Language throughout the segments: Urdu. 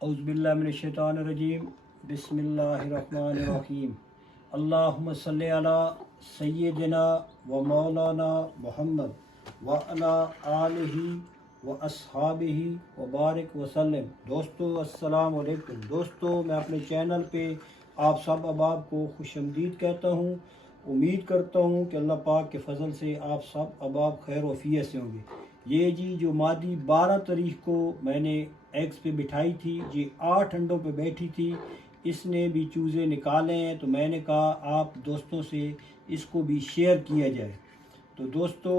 اعوذ باللہ من الشیطان الرجیم بسم اللہ الرحمن الرحیم اللہم صلی علی سیدنا و مولانا محمد و علی آلہ و اصحابہ و بارک وسلم۔ دوستو السلام علیکم۔ دوستو میں اپنے چینل پہ آپ سب احباب کو خوش آمدید کہتا ہوں۔ امید کرتا ہوں کہ اللہ پاک کے فضل سے آپ سب احباب خیر و عافیت سے ہوں گے۔ یہ جی جو مادی 12 تاریخ کو میں نے ایگز پہ بٹھائی تھی، جی 8 انڈوں پہ بیٹھی تھی، اس نے بھی چوزے نکالے ہیں، تو میں نے کہا آپ دوستوں سے اس کو بھی شیئر کیا جائے۔ تو دوستو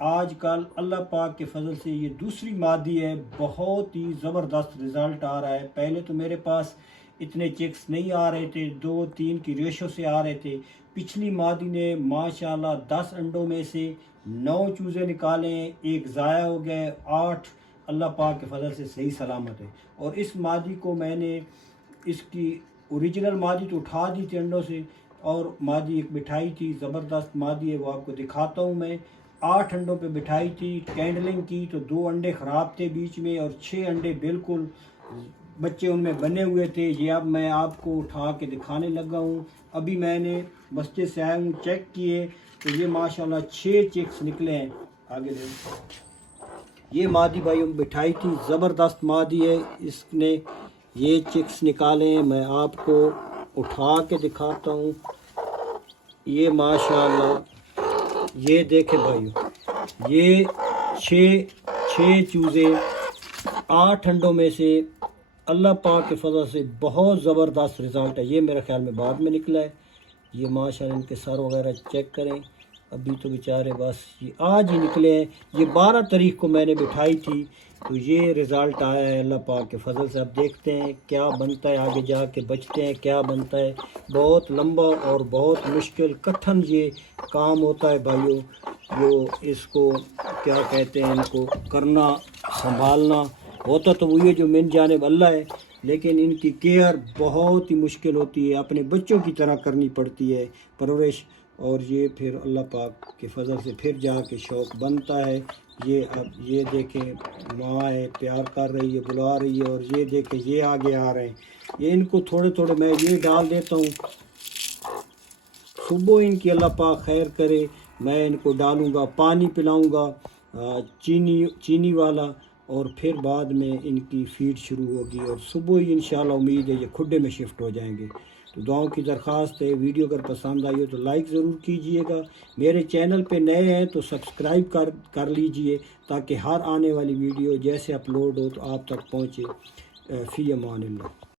آج کل اللہ پاک کے فضل سے یہ دوسری مادی ہے، بہت ہی زبردست رزلٹ آ رہا ہے۔ پہلے تو میرے پاس اتنے چیکس نہیں آ رہے تھے، 2-3 کی ریشو سے آ رہے تھے۔ پچھلی مادی نے ماشاءاللہ 10 انڈوں میں سے 9 چوزے نکالے ہیں، ایک ضائع ہو گئے، 8 اللہ پاک کے فضل سے صحیح سلامت ہے۔ اور اس مادی کو میں نے اس کی اوریجنل مادی تو اٹھا دی تھی انڈوں سے، اور مادی ایک بٹھائی تھی، زبردست مادی ہے، وہ آپ کو دکھاتا ہوں میں۔ 8 انڈوں پہ بٹھائی تھی، کینڈلنگ کی تو 2 انڈے خراب تھے بیچ میں، اور 6 انڈے بالکل بچے ان میں بنے ہوئے تھے۔ یہ اب میں آپ کو اٹھا کے دکھانے لگا ہوں۔ ابھی میں نے مسجد سے آیا ہوں، چیک کیے تو یہ ماشاءاللہ 6 چیکس نکلے ہیں۔ آگے دیکھیں، یہ مادی بھائی بٹھائی تھی، زبردست مادی ہے، اس نے یہ چیکس نکالے ہیں۔ میں آپ کو اٹھا کے دکھاتا ہوں، یہ ماشاءاللہ یہ دیکھیں بھائیو، یہ 6 چوزے 8 انڈوں میں سے اللہ پاک کے فضل سے بہت زبردست رزلٹ ہے۔ یہ میرے خیال میں بعد میں نکلا ہے۔ یہ ماشاءاللہ ان کے سر وغیرہ چیک کریں، ابھی تو بیچارے بس یہ آج ہی نکلے ہیں۔ یہ 12 تاریخ کو میں نے بٹھائی تھی، تو یہ رزلٹ آیا ہے اللہ پاک کے فضل سے۔ اب دیکھتے ہیں کیا بنتا ہے، آگے جا کے بچتے ہیں کیا بنتا ہے۔ بہت لمبا اور بہت مشکل کٹھن یہ کام ہوتا ہے بھائیوں، جو اس کو کیا کہتے ہیں، ان کو کرنا سنبھالنا ہوتا تو وہی ہے جو من جانب اللہ ہے، لیکن ان کی کیئر بہت ہی مشکل ہوتی ہے، اپنے بچوں کی طرح کرنی پڑتی ہے پرورش، اور یہ پھر اللہ پاک کے فضل سے پھر جا کے شوق بنتا ہے۔ یہ اب یہ دیکھیں ماں ہے، پیار کر رہی ہے، بلا رہی ہے، اور یہ دیکھیں یہ آگے آ رہے ہیں۔ یہ ان کو تھوڑے تھوڑے میں یہ ڈال دیتا ہوں، صبح ان کی اللہ پاک خیر کرے، میں ان کو ڈالوں گا، پانی پلاؤں گا چینی والا، اور پھر بعد میں ان کی فیڈ شروع ہوگی، اور صبح ہی انشاءاللہ امید ہے یہ کھڈے میں شفٹ ہو جائیں گے۔ تو دعاؤں کی درخواست ہے، ویڈیو اگر پسند آئی ہو تو لائک ضرور کیجئے گا، میرے چینل پہ نئے ہیں تو سبسکرائب کر لیجئے، تاکہ ہر آنے والی ویڈیو جیسے اپلوڈ ہو تو آپ تک پہنچے۔ فی امان اللہ۔